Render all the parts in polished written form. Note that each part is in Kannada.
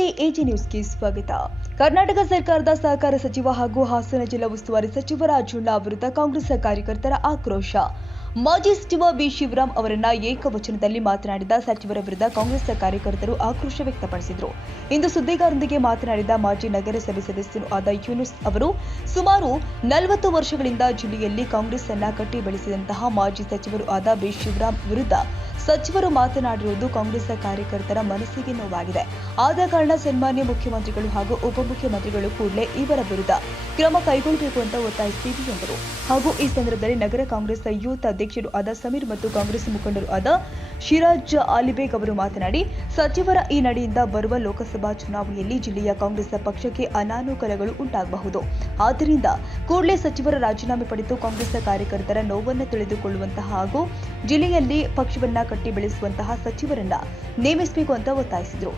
ನಮಸ್ತೆ, ಎಜಿ ನ್ಯೂಸ್ಗೆ ಸ್ವಾಗತ. ಕರ್ನಾಟಕ ಸರ್ಕಾರದ ಸಹಕಾರ ಸಚಿವ ಹಾಗೂ ಹಾಸನ ಜಿಲ್ಲಾ ಉಸ್ತುವಾರಿ ಸಚಿವ ರಾಜಣ್ಣ ವಿರುದ್ಧ ಕಾಂಗ್ರೆಸ್ ಕಾರ್ಯಕರ್ತರ ಆಕ್ರೋಶ. ಮಾಜಿ ಸಚಿವ ಬಿ ಶಿವರಾಮ್ ಅವರನ್ನ ಏಕವಚನದಲ್ಲಿ ಮಾತನಾಡಿದ ಸಚಿವರ ವಿರುದ್ಧ ಕಾಂಗ್ರೆಸ್ ಕಾರ್ಯಕರ್ತರು ಆಕ್ರೋಶ ವ್ಯಕ್ತಪಡಿಸಿದರು. ಇಂದು ಸುದ್ದಿಗಾರರೊಂದಿಗೆ ಮಾತನಾಡಿದ ಮಾಜಿ ನಗರಸಭೆ ಸದಸ್ಯರು ಆದ ಯೂನುಸ್ ಅವರು, ಸುಮಾರು 40 ವರ್ಷಗಳಿಂದ ಜಿಲ್ಲೆಯಲ್ಲಿ ಕಾಂಗ್ರೆಸ್ ಅನ್ನ ಕಟ್ಟಿ ಬೆಳೆಸಿದಂತಹ ಮಾಜಿ ಸಚಿವರು ಆದ ಬಿ ಶಿವರಾಮ್ ವಿರುದ್ಧ ಸಚಿವರು ಮಾತನಾಡಿರುವುದು ಕಾಂಗ್ರೆಸ್ ಕಾರ್ಯಕರ್ತರ ಮನಸ್ಸಿಗೆ ನೋವಾಗಿದೆ. ಆದ ಕಾರಣ ಸನ್ಮಾನ್ಯ ಮುಖ್ಯಮಂತ್ರಿಗಳು ಹಾಗೂ ಉಪಮುಖ್ಯಮಂತ್ರಿಗಳು ಕೂಡಲೇ ಇವರ ವಿರುದ್ಧ ಕ್ರಮ ಕೈಗೊಳ್ಳಬೇಕು ಅಂತ ಒತ್ತಾಯಿಸಿದ್ದೀವಿ ಎಂದರು. ಹಾಗೂ ಈ ಸಂದರ್ಭದಲ್ಲಿ ನಗರ ಕಾಂಗ್ರೆಸ್ ಯೂತ್ ಅಧ್ಯಕ್ಷರು ಆದ ಸಮೀರ್ ಮತ್ತು ಕಾಂಗ್ರೆಸ್ ಮುಖಂಡರು ಆದ ಶಿರಾಜ್ ಅಲಿಬೇಗ್ ಅವರು ಮಾತನಾಡಿ, ಸಚಿವರ ಈ ನಡೆಯಿಂದ ಬರುವ ಲೋಕಸಭಾ ಚುನಾವಣೆಯಲ್ಲಿ ಜಿಲ್ಲೆಯ ಕಾಂಗ್ರೆಸ್ ಪಕ್ಷಕ್ಕೆ ಅನಾನುಕೂಲಗಳು ಉಂಟಾಗಬಹುದು. ಆದ್ದರಿಂದ ಕೂಡಲೇ ಸಚಿವರ ರಾಜೀನಾಮೆ ಪಡೆದು ಕಾಂಗ್ರೆಸ್ ಕಾರ್ಯಕರ್ತರ ನೋವನ್ನು ತಿಳಿದುಕೊಳ್ಳುವಂತಹ ಹಾಗೂ ಜಿಲ್ಲೆಯಲ್ಲಿ ಪಕ್ಷವನ್ನ ಕಟ್ಟಿ ಬೆಳೆಸುವಂತಹ ಸಚಿವರನ್ನ ನೇಮಿಸಬೇಕು ಅಂತ ಒತ್ತಾಯಿಸಿದರು.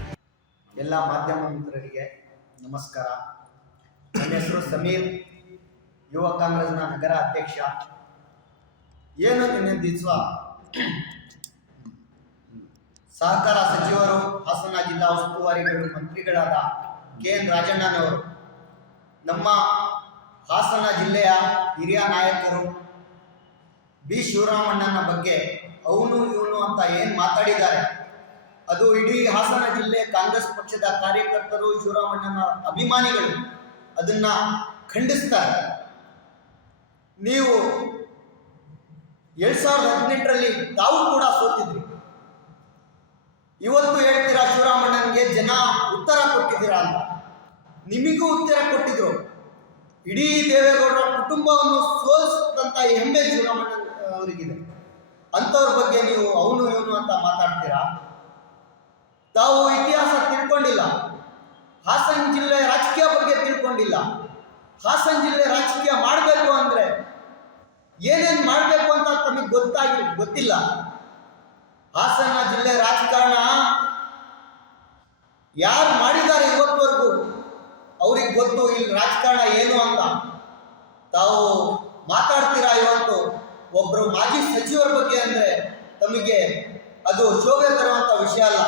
ಎಲ್ಲ ಮಾಧ್ಯಮ ಮಿತ್ರರಿಗೆ ನಮಸ್ಕಾರ. ನನ್ನ ಹೆಸರು ಸಮೀರ್, ಯುವ ಕಾಂಗ್ರೆಸ್ನ ನಗರ ಅಧ್ಯಕ್ಷ. ಏನು ನಿನ್ನೆ ದಿವಸ ಸಹಕಾರ ಸಚಿವರು, ಹಾಸನ ಜಿಲ್ಲಾ ಉಸ್ತುವಾರಿಗಳು ಮಂತ್ರಿಗಳಾದ ಕೆ.ಎನ್. ರಾಜಣ್ಣನವರು ನಮ್ಮ ಹಾಸನ ಜಿಲ್ಲೆಯ ಹಿರಿಯ ನಾಯಕರು ಬಿ ಶಿವರಾಮಣ್ಣನ ಬಗ್ಗೆ ಅವನು ಇವನು ಅಂತ ಏನು ಮಾತಾಡಿದ್ದಾರೆ, ಅದು ಇಡೀ ಹಾಸನ ಜಿಲ್ಲೆ ಕಾಂಗ್ರೆಸ್ ಪಕ್ಷದ ಕಾರ್ಯಕರ್ತರು, ಶಿವರಾಮಣ್ಣನ ಅಭಿಮಾನಿಗಳು ಅದನ್ನ ಖಂಡಿಸ್ತಾರೆ. ನೀವು 2018ರಲ್ಲಿ ತಾವು ಕೂಡ ಸೋತಿದ್ರಿ. ಇವತ್ತು ಹೇಳ್ತೀರಾ ಶಿವರಾಮಣ್ಣನಿಗೆ ಜನ ಉತ್ತರ ಕೊಟ್ಟಿದ್ದೀರಾ ಅಂತ. ನಿಮಗೂ ಉತ್ತರ ಕೊಟ್ಟಿದ್ರು. ಇಡೀ ದೇವೇಗೌಡರ ಕುಟುಂಬವನ್ನು ಸೋಲಿಸಿದಂಥ ಹೆಮ್ಮೆ ಶಿವರಾಮಣ್ಣ ಅವರಿಗಿದೆ. ಅಂಥವ್ರ ಬಗ್ಗೆ ನೀವು ಅವನು ಇವನು ಅಂತ ಮಾತಾಡ್ತೀರಾ? ತಾವು ಇತಿಹಾಸ ತಿಳ್ಕೊಂಡಿಲ್ಲ, ಹಾಸನ ಜಿಲ್ಲೆ ರಾಜಕೀಯ ಬಗ್ಗೆ ತಿಳ್ಕೊಂಡಿಲ್ಲ. ಹಾಸನ ಜಿಲ್ಲೆ ರಾಜಕೀಯ ಮಾಡಬೇಕು ಅಂದರೆ ಏನೇನು ಮಾಡಬೇಕು ಅಂತ ತಮಗೆ ಗೊತ್ತಿಲ್ಲ. ಹಾಸನ ಜಿಲ್ಲೆ ರಾಜಕಾರಣ ಯಾರು ಮಾಡಿದ್ದಾರೆ ಇವತ್ತವರೆಗೂ ಅವ್ರಿಗೆ ಗೊತ್ತು ಇಲ್ಲಿ ರಾಜಕಾರಣ ಏನು ಅಂತ. ತಾವು ಮಾತಾಡ್ತೀರಾ ಇವತ್ತು ಒಬ್ಬರು ಮಾಜಿ ಸಚಿವರ ಬಗ್ಗೆ ಅಂದರೆ ತಮಗೆ ಅದು ಶೋಭೆ ತರುವಂಥ ವಿಷಯ ಅಲ್ಲ.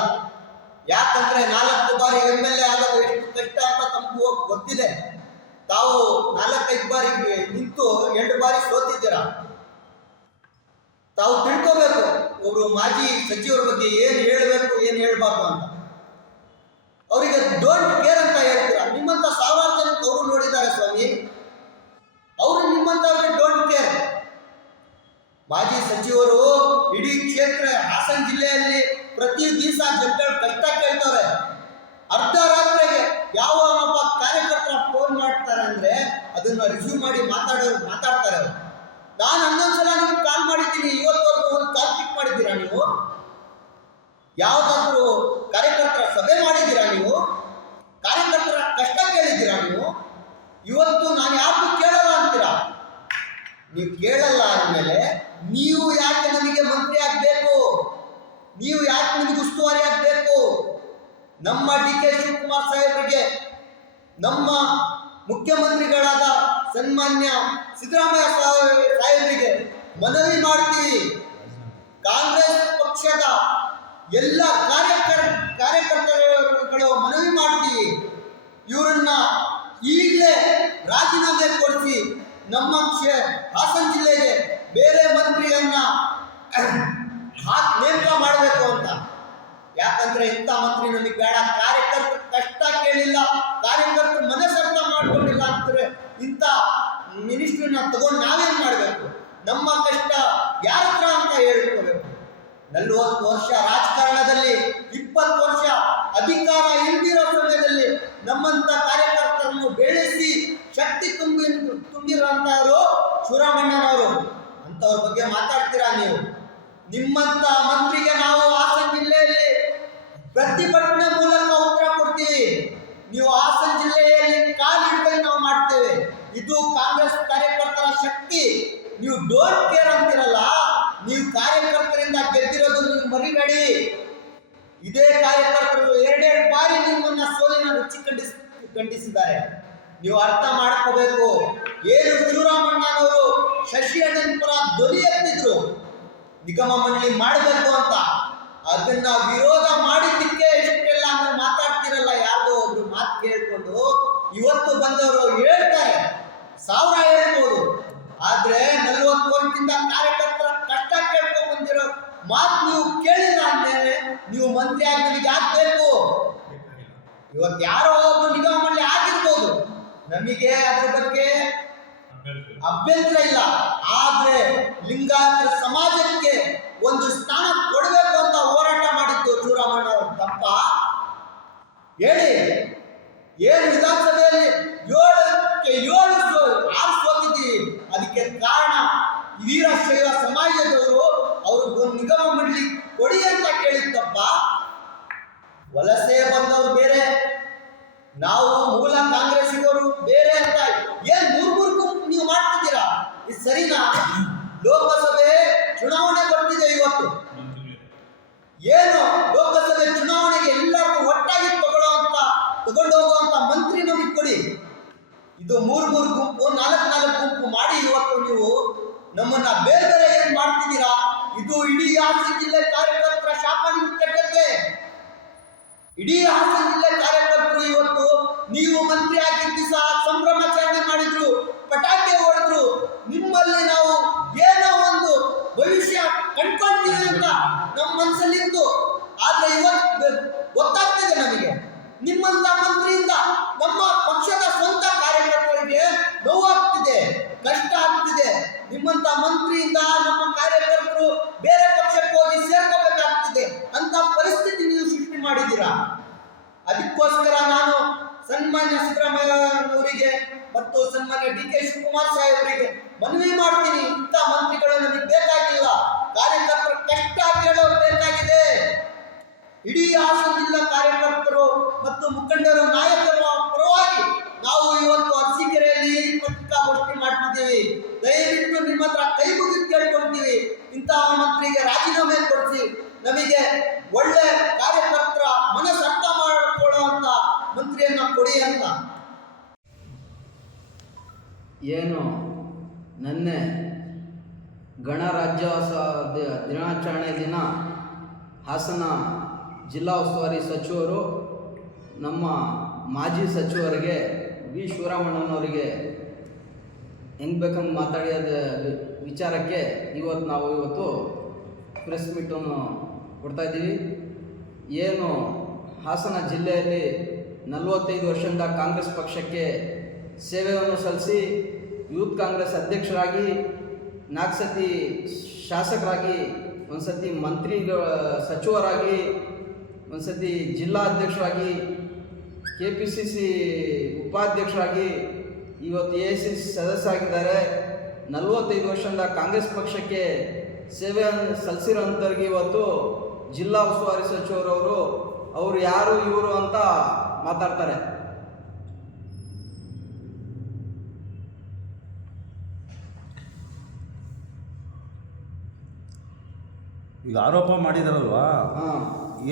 ಯಾಕಂದ್ರೆ 4 ಬಾರಿ MLA ಆಗೋದು ಎಷ್ಟು ಕಷ್ಟ ಅಂತ ತಮಗೂ ಗೊತ್ತಿದೆ. ತಾವು 4-5 ಬಾರಿ ನಿಂತು 2 ಬಾರಿ ಸೋತಿದ್ದೀರಾ. ತಾವು ತಿಳ್ಕೋಬೇಕು ಒಬ್ರು ಮಾಜಿ ಸಚಿವರ ಬಗ್ಗೆ ಏನು ಹೇಳಬೇಕು ಏನು ಹೇಳಬಾರ್ದು ಅಂತ. ಅವರಿಗೆ ಡೋಂಟ್ ಕೇರ್ ಅಂತ ಹೇಳ್ತೀರಾ. ನಿಮ್ಮಂತ ಸಾವಿರಾರು ಜನಕ್ಕೆ ಅವರು ನೋಡಿದ್ದಾರೆ ಸ್ವಾಮಿ. ಅವರು ನಿಮ್ಮಂತವ್ರಿಗೆ ಡೋಂಟ್ ಕೇರ್. ಮಾಜಿ ಸಚಿವರು ಇಡೀ ಕ್ಷೇತ್ರ ಹಾಸನ ಜಿಲ್ಲೆಯಲ್ಲಿ ಪ್ರತಿ ದಿವಸ ಜನಗಳು ಕಷ್ಟ ಕೇಳ್ತಾರೆ. ಅರ್ಧ ರಾತ್ರಿಗೆ ಯಾವ ಒಬ್ಬ ಕಾರ್ಯಕರ್ತರ ಫೋನ್ ಮಾಡ್ತಾರೆ ಅಂದ್ರೆ ಅದನ್ನ ರಿಸೀವ್ ಮಾಡಿ ಮಾತಾಡ್ತಾರೆ ಅವರು. ನಾನು 11 ಸಲ ನಿಮ್ಗೆ ಕಾಲ್ ಮಾಡಿದ್ದೀನಿ, ಇವತ್ತವರೆಗೂ ಒಂದು ಕಾಲ್ ಪಿಕ್ ಮಾಡಿದ್ದೀರಾ ನೀವು? ಯಾವುದಾದ್ರೂ ಕಾರ್ಯಕರ್ತರ ಸಭೆ ಮಾಡಿದ್ದೀರಾ ನೀವು? ಕಾರ್ಯಕರ್ತರ ಕಷ್ಟ ಕೇಳಿದ್ದೀರಾ ನೀವು? ಇವತ್ತು ನಾನು ಯಾರು ಕೇಳಲ್ಲ ಅಂತೀರಾ? ನೀವು ಕೇಳಲ್ಲ ಅಂದಮೇಲೆ ನೀವು ಯಾಕೆ ನಮಗೆ ಮಂತ್ರಿ ಆಗಬೇಕು? ನೀವು ಯಾಕೆ ನಿಮಗೆ ಉಸ್ತುವಾರಿ ಆಗಬೇಕು? ನಮ್ಮ ಡಿ ಕೆ ಶಿವಕುಮಾರ್ ಸಾಹೇಬರಿಗೆ, ನಮ್ಮ ಮುಖ್ಯಮಂತ್ರಿಗಳಾದ ಸನ್ಮಾನ್ಯ ಸಿದ್ದರಾಮಯ್ಯ ಸಾಹೇಬರಿಗೆ ಮನವಿ ಮಾಡ್ತೀವಿ. ಕಾಂಗ್ರೆಸ್ ಪಕ್ಷದ ಎಲ್ಲ ಕಾರ್ಯಕರ್ತರುಗಳು ಮನವಿ ಮಾಡ್ತೀವಿ. ಇವರನ್ನ ಈಗಲೇ ರಾಜೀನಾಮೆ ಕೊಡಿಸಿ ನಮ್ಮ ಹಾಸನ ಜಿಲ್ಲೆಗೆ ಬೇರೆ ಮಂತ್ರಿಯನ್ನ ನೇಮಕ ಮಾಡಬೇಕು ಅಂತ. ಯಾಕಂದ್ರೆ ಇಂಥ ಮಂತ್ರಿ ನಮಗೆ ಬೇಡ. ಕಾರ್ಯಕರ್ತರ ಕಷ್ಟ ಕೇಳಿಲ್ಲ, ಕಾರ್ಯಕರ್ತರ ಮನಸ್ಸರ್ಥ ಮಾಡ್ಕೊಂಡಿಲ್ಲ ಅಂತಾರೆ ಇಂಥ ಮಿನಿಸ್ಟ್ರಿನ ತಗೊಂಡು ನಾವೇನ್ ಮಾಡಬೇಕು? ನಮ್ಮ ಕಷ್ಟ ಯಾರ ಹತ್ರ ಅಂತ ಹೇಳ್ಕೋಬೇಕು? 40 ವರ್ಷ ರಾಜಕಾರಣದಲ್ಲಿ, 20 ವರ್ಷ ಅಧಿಕಾರ ಇಲ್ದಿರೋ ಸಮಯದಲ್ಲಿ ನಮ್ಮಂತ ಕಾರ್ಯಕರ್ತರನ್ನು ಬೆಳೆಸಿ ಶಕ್ತಿ ತುಂಬಿರುವಂತವರು ಶಿವರಾಮಣ್ಣನವರು. ಅಂತವ್ರ ಬಗ್ಗೆ ಮಾತಾಡ್ತೀರಾ ನೀವು? ನಿಮ್ಮಂತ ಮಂತ್ರಿಗೆ ನಾವು ಹಾಸನ ಜಿಲ್ಲೆಯಲ್ಲಿ ಪ್ರತಿಭಟನೆ ಮೂಲಕ ಉತ್ತರ ಕೊಡ್ತೀವಿ. ನೀವು ಹಾಸನ ಜಿಲ್ಲೆಯಲ್ಲಿ ಕಾಲು ಹಿಡಿದು ನಾವು ಮಾಡ್ತೇವೆ. ಇದು ಕಾಂಗ್ರೆಸ್ ಕಾರ್ಯಕರ್ತರ ಶಕ್ತಿ. ನೀವು ಡೋಂಟ್ ಕೇರ್ ಅಂತಿರಲ್ಲ, ನೀವು ಕಾರ್ಯಕರ್ತರಿಂದ ಗೆದ್ದಿರೋದು ನೀವು ಮರಿಬೇಡಿ. ಇದೇ ಕಾರ್ಯಕರ್ತರು 2 ಬಾರಿ ನಿಮ್ಮನ್ನ ಸೋಲಿನ ರುಚಿ ಖಂಡಿಸಿದ್ದಾರೆ. ನೀವು ಅರ್ಥ ಮಾಡ್ಕೋಬೇಕು. ಏನು ಶಿವರಾಮಣ್ಣನವರು ಶಶಿ ಅಣ್ಣನ ಪರ ಧ್ವನಿ ಎತ್ತಿದ್ರು ನಿಗಮ ಮಂಡಳಿ ಮಾಡಬೇಕು ಅಂತ, ಅದನ್ನ ವಿರೋಧ ಮಾಡಿದ್ದಕ್ಕೆ ಇಷ್ಟೆಲ್ಲ ಮಾತಾಡ್ತಿರಲ್ಲ ಯಾರ್ದು ಕೇಳ್ಕೊಂಡು ಇವತ್ತು ಬಂದವರು ಹೇಳ್ತಾರೆ, 1000 ಹೇಳ್ಬೋದು, ಆದ್ರೆ 40 ವರ್ಷದಿಂದ ಕಾರ್ಯಕರ್ತರ ಕಷ್ಟ ಕೇಳ್ಕೊಂಡು ಬಂದಿರೋ ಮಾತು ನೀವು ಕೇಳಿಲ್ಲ ಅಂದ್ಮೇಲೆ ನೀವು ಮಂತ್ರಿ ಆಗಿ ಯಾಕೆ ಬೇಕು? ಇವತ್ತು ಯಾರೋ ಒಬ್ಬರು ನಿಗಮ ಮಂಡಳಿ ಆಗಿರ್ಬೋದು, ನಮಗೆ ಅದ್ರ ಬಗ್ಗೆ ಅಭ್ಯಂತರ ಇಲ್ಲ. ಆದ್ರೆ ಲಿಂಗಾಯತ ಸಮಾಜಕ್ಕೆ ಒಂದು ಸ್ಥಾನ ಕೊಡಬೇಕು ಅಂತ ಹೋರಾಟ ಮಾಡಿದ್ದು ಶಿವರಾಮಣ್ಣ ಅವರು ತಪ್ಪ? ಹೇಳಿ. ಏನು ವಿಧಾನಸಭೆಯಲ್ಲಿ 7ಕ್ಕೆ 6 ಸೋತಿದ್ದೀವಿ, ಅದಕ್ಕೆ ಕಾರಣ ವೀರಶೈವ ಸಮಾಜದವರು ಅವರು ಒಂದು ನಿಗಮ ಮಂಡಳಿ ಕೊಡಿ ಅಂತ ಕೇಳಿದ್ದಪ್ಪ. ವಲಸೆ ಬಂದವರು ಬೇರೆ, ನಾವು ಮೂಲ ಕಾಂಗ್ರೆಸ್ಸಿಗರು ಬೇರೆ ಅಂತ ಏನ್ ಮೂರು ಗುಂಪು ನೀವು ಮಾಡ್ತಿದ್ದೀರಾ? ಇದು ಸರಿನಾ? ಲೋಕಸಭೆ ಚುನಾವಣೆ ಬರ್ತಿದೆ ಇವತ್ತು. ಏನು ಲೋಕಸಭೆ ಚುನಾವಣೆಗೆ ಎಲ್ಲರೂ ಒಟ್ಟಾಗಿ ತಗೊಂಡು ಹೋಗುವಂತ ಮಂತ್ರಿ ನಮಗೆ ಕೊಡಿ. ಇದು ಮೂರು ಗುಂಪು 4 ಗುಂಪು ಮಾಡಿ ಇವತ್ತು ನೀವು ನಮ್ಮನ್ನ ಬೇರೆ ಬೇರೆ ಏನ್ ಮಾಡ್ತಿದ್ದೀರಾ? ಇದು ಇಡೀ ಹಾಸನ ಜಿಲ್ಲೆ ಕಾರ್ಯಕರ್ತರ ಶಾಪ ನಿಮ್ಗೆ ಕೆಟ್ಟದ್ದೇ. ಇಡೀ ಹಾಸನ ಜಿಲ್ಲೆ ಕಾರ್ಯಕರ್ತರು ಇವತ್ತು ನೀವು ಮಂತ್ರಿ ಆಗಿದ್ದ ದಿವಸ ಸಂಭ್ರಮಾಚರಣೆ ಮಾಡಿದ್ರು, ಪಟಾಕಿ ಹೊಡೆದ್ರು, ನಿಮ್ಮಲ್ಲಿ ನಾವು ಏನೋ ಒಂದು ಭವಿಷ್ಯ ಕಂಡ್ಕೊಳ್ತೀವಿ ಅಂತ ನಮ್ಮ ಮನಸ್ಸಲ್ಲಿತ್ತು. ಆದ್ರೆ ಇವತ್ತು ಗೊತ್ತಾಗ್ತಿದೆ ನಮಗೆ, ನಿಮ್ಮಂತ ಮಂತ್ರಿಯಿಂದ ನಮ್ಮ ಪಕ್ಷದ ಸ್ವಂತ ಕಾರ್ಯಕರ್ತರಿಗೆ ನೋವಾಗ್ತಿದೆ, ಕಷ್ಟ ಆಗ್ತಿದೆ. ನಿಮ್ಮಂತ ಮಂತ್ರಿಯಿಂದ ನಮ್ಮ ಕಾರ್ಯಕರ್ತರು ಬೇರೆ ಪಕ್ಷಕ್ಕೆ ಹೋಗಿ ಸೇರ್ಕೋಬೇಕಾಗ್ತಿದೆ ಅಂತ ಪರಿಸ್ಥಿತಿ ನೀವು ಸೃಷ್ಟಿ ಮಾಡಿದ್ದೀರಾ. ಅದಕ್ಕೋಸ್ಕರ ನಾನು ಸನ್ಮಾನ್ಯ ಸಿದ್ದರಾಮಯ್ಯ ಅವರಿಗೆ ಮತ್ತು ಸನ್ಮಾನ್ಯ ಡಿ ಕೆ ಶಿವಕುಮಾರ್ ಸಾಹೇಬರಿಗೆ ಮನವಿ ಮಾಡ್ತೀನಿ, ಇಂಥ ಮಂತ್ರಿಗಳು ನಮಗೆ ಬೇಕಾಗಿಲ್ಲ. ಕಾರ್ಯಕರ್ತರ ಕಷ್ಟ ಕೇಳೋರು ಬೇಕಾಗಿದೆ. ಇಡೀ ಹಾಸನ ಜಿಲ್ಲಾ ಕಾರ್ಯಕರ್ತರು ಮತ್ತು ಮುಖಂಡರು ನಾಯಕರ ಪರವಾಗಿ ನಾವು ಇವತ್ತು ಅರಸೀಕೆರೆಯಲ್ಲಿ ಪತ್ರಿಕಾಗೋಷ್ಠಿ ಮಾಡ್ತಿದ್ದೀವಿ. ದಯವಿಟ್ಟು ನಿಮ್ಮ ಹತ್ರ ಕೈ ಮುಗಿದು ಕೇಳ್ಕೊಳ್ತೀವಿ, ಇಂತಹ ಮಂತ್ರಿಗೆ ರಾಜೀನಾಮೆ ಕೊಡಿಸಿ, ನಮಗೆ ಒಳ್ಳೆ ಕಾರ್ಯಕರ್ತರ ಮನಸ್ಸು ಅರ್ಥ ಮಾಡಿಕೊಳ್ಳುವಂತ ಮಂತ್ರಿಯನ್ನ ಕೊಡಿ ಅಂತ. ಏನು ನಿನ್ನೆ ಗಣರಾಜ್ಯೋತ್ಸವ ದಿನಾಚರಣೆ ದಿನ ಹಾಸನ ಜಿಲ್ಲಾ ಉಸ್ತುವಾರಿ ಸಚಿವರು ನಮ್ಮ ಮಾಜಿ ಸಚಿವರಿಗೆ ವಿ ಶಿವರಾಮಣ್ಣನವರಿಗೆ ಹೆಂಗೆ ಬೇಕಂಗೆ ಮಾತಾಡಿದ ವಿಚಾರಕ್ಕೆ ಇವತ್ತು ಪ್ರೆಸ್ ಮೀಟನ್ನು ಕೊಡ್ತಾಯಿದ್ದೀವಿ. ಏನು ಹಾಸನ ಜಿಲ್ಲೆಯಲ್ಲಿ 45 ವರ್ಷದಿಂದ ಕಾಂಗ್ರೆಸ್ ಪಕ್ಷಕ್ಕೆ ಸೇವೆಯನ್ನು ಸಲ್ಲಿಸಿ ಯೂತ್ ಕಾಂಗ್ರೆಸ್ ಅಧ್ಯಕ್ಷರಾಗಿ 4 ಸತಿ ಶಾಸಕರಾಗಿ, ಒಂದು ಸತಿ ಸಚಿವರಾಗಿ, ಒಂದು ಸತಿ ಜಿಲ್ಲಾ ಅಧ್ಯಕ್ಷರಾಗಿ, KPCC ಉಪಾಧ್ಯಕ್ಷರಾಗಿ, ಇವತ್ತು AICC ಸದಸ್ಯರಾಗಿದ್ದಾರೆ. 45 ವರ್ಷದಿಂದ ಕಾಂಗ್ರೆಸ್ ಪಕ್ಷಕ್ಕೆ ಸೇವೆಯನ್ನು ಸಲ್ಲಿಸಿರೋಂಥವ್ರಿಗೆ ಇವತ್ತು ಜಿಲ್ಲಾ ಉಸ್ತುವಾರಿ ಸಚಿವರವರು ಅವರು ಯಾರು ಇವರು ಅಂತ ಮಾತಾಡ್ತಾರೆ. ಈಗ ಆರೋಪ ಮಾಡಿದಾರಲ್ವಾ,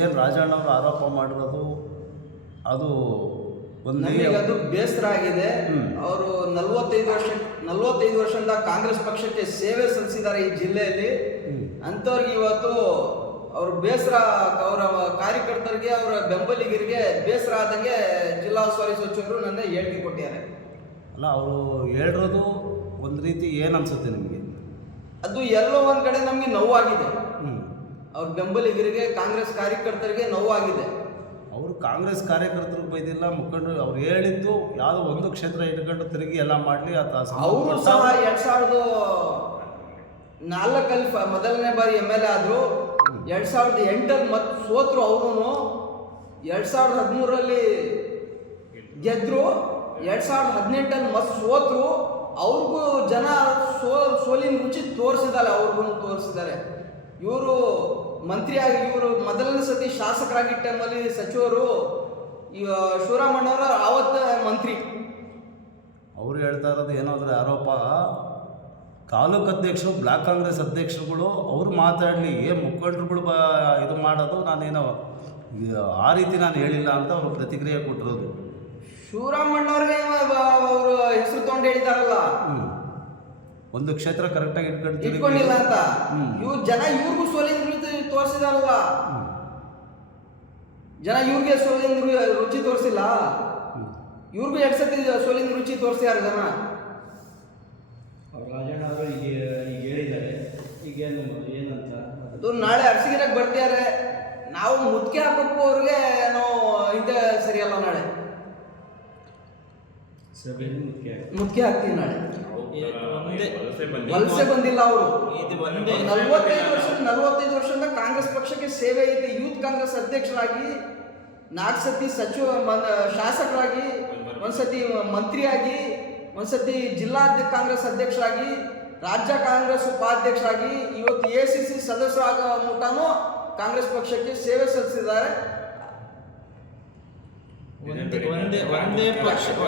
ಏನು ರಾಜಣ್ಣ ಅವರು ಆರೋಪ ಮಾಡಿರೋದು ಅದು ನಮಗೆ ಅದು ಬೇಸರ ಆಗಿದೆ. ಅವರು 45 ವರ್ಷದಿಂದ ಕಾಂಗ್ರೆಸ್ ಪಕ್ಷಕ್ಕೆ ಸೇವೆ ಸಲ್ಲಿಸಿದ್ದಾರೆ ಈ ಜಿಲ್ಲೆಯಲ್ಲಿ. ಅಂಥವ್ರಿಗೆ ಇವತ್ತು ಅವ್ರ ಬೇಸರ, ಅವರ ಕಾರ್ಯಕರ್ತರಿಗೆ, ಅವರ ಬೆಂಬಲಿಗರಿಗೆ ಬೇಸರ ಆದಂಗೆ ಜಿಲ್ಲಾ ಉಸ್ತುವಾರಿ ಸಚಿವರು ನನ್ನ ಹೇಳಿಕೆ ಕೊಟ್ಟಿದ್ದಾರೆ. ಅಲ್ಲ, ಅವರು ಹೇಳಿರೋದು ಒಂದು ರೀತಿ ಏನು ಅನ್ಸುತ್ತೆ ನಿಮಗೆ? ಅದು ಎಲ್ಲೋ ಒಂದು ಕಡೆ ನಮಗೆ ನೋವಾಗಿದೆ. ಅವ್ರ ಬೆಂಬಲಿಗರಿಗೆ, ಕಾಂಗ್ರೆಸ್ ಕಾರ್ಯಕರ್ತರಿಗೆ ನೋವಾಗಿದೆ. ಅವರು ಕಾಂಗ್ರೆಸ್ ಕಾರ್ಯಕರ್ತರಿಗೆ ಬೈದಿಲ್ಲ, ಮುಖಂಡರು ಅವ್ರು ಹೇಳಿದ್ದು ಯಾವುದೋ ಒಂದು ಕ್ಷೇತ್ರ ಇಟ್ಕೊಂಡು ತಿರುಗಿ ಎಲ್ಲ ಮಾಡಲಿ ಅವರು ಸಹ 2004 ಮೊದಲನೇ ಬಾರಿ MLA ಆದರು. 2008 ಮತ್ತೆ ಸೋತರು. ಅವರು 2013 ಗೆದ್ರು. 2018 ಮತ್ತೆ ಸೋತರು. ಅವ್ರಿಗೂ ಜನ ಸೋಲಿನ ರುಚಿ ತೋರಿಸಿದ್ದಾರೆ, ಅವ್ರಿಗೂ ತೋರಿಸಿದ್ದಾರೆ. ಇವರು ಮಂತ್ರಿಯಾಗಿ, ಇವರು ಮೊದಲನೇ ಸತಿ ಶಾಸಕರಾಗಿ ಟೈಮಲ್ಲಿ ಸಚಿವರು ಶಿವರಾಮಣ್ಣವರು ಆವತ್ತ ಮಂತ್ರಿ. ಅವರು ಹೇಳ್ತಾ ಇರೋದು ಏನಾದರೂ ಆರೋಪ, ತಾಲೂಕು ಅಧ್ಯಕ್ಷರು, ಬ್ಲಾಕ್ ಕಾಂಗ್ರೆಸ್ ಅಧ್ಯಕ್ಷರುಗಳು ಅವರು ಮಾತಾಡಲಿ, ಮುಖಂಡರುಗಳು ಇದು ಮಾಡೋದು ನಾನೇನೋ ಆ ರೀತಿ ನಾನು ಹೇಳಿಲ್ಲ ಅಂತ ಅವರು ಪ್ರತಿಕ್ರಿಯೆ ಕೊಟ್ಟಿರೋದು. ಶಿವರಾಮಣ್ಣವ್ರಿಗೆ ಅವರು ಹೆಸರು ತಗೊಂಡು ಹೇಳಿದಾರಲ್ಲ, ಒಂದು ಕ್ಷೇತ್ರ ಕರೆಕ್ಟಾಗಿ ಇಟ್ಕೊಂಡಿಲ್ಲ ಅಂತ. ಇವ್ರು ಜನ ಇವ್ರಿಗೂ ಸೋಲಿನ ತೋರಿಸಿದಾರಲ್ಲ, ಜನ ಇವ್ರಿಗೆ ಸೋಲಿನ ರುಚಿ ತೋರಿಸಿಲ್ಲ. ಇವ್ರಿಗೂ 2 ಸತಿ ಸೋಲಿನ ರುಚಿ ತೋರಿಸ್ಯಾರ ಜನ. ಅವ್ರು ರಾಜಣ್ಣ ಅವರು ಈಗ ಹೇಳಿದ್ದಾರೆ, ಈಗ ಏನಂತ ಅದು ನಾಳೆ ಅರಸೀಕೆರೆಗೆ ಬರ್ತಿದ್ದಾರೆ. ನಾವು ಮುದ್ಕೆ ಹಾಕಕ್ಕೂ ಅವ್ರಿಗೆ ನಾವು ಹಿಂದೆ ಸರಿಯಲ್ಲ. ನಾಳೆ ಸಭೆಯಲ್ಲಿ ಮುದ್ಕೆ ಹಾಕ್ತೀವಿ. ನಾಳೆ ಒಂದೇ ವಲಸೆ ಬಂದಿಲ್ಲ ಅವರು. ಇದು ಒಂದೇ 45 ವರ್ಷದಿಂದ ಕಾಂಗ್ರೆಸ್ ಪಕ್ಷಕ್ಕೆ ಸೇವೆ ಐತೆ. ಯೂತ್ ಕಾಂಗ್ರೆಸ್ ಅಧ್ಯಕ್ಷರಾಗಿ 4 ಸತಿ ಶಾಸಕರಾಗಿ, ಒಂದ್ಸತಿ ಮಂತ್ರಿಯಾಗಿ, ಒಂದ್ಸತಿ ಜಿಲ್ಲಾ ಕಾಂಗ್ರೆಸ್ ಅಧ್ಯಕ್ಷರಾಗಿ, ರಾಜ್ಯ ಕಾಂಗ್ರೆಸ್ ಉಪಾಧ್ಯಕ್ಷರಾಗಿ, ಇವತ್ತು ACC ಸದಸ್ಯರಾಗೋ ಮುಟಾನು ಕಾಂಗ್ರೆಸ್ ಪಕ್ಷಕ್ಕೆ ಸೇವೆ ಸಲ್ಲಿಸಿದ್ದಾರೆ.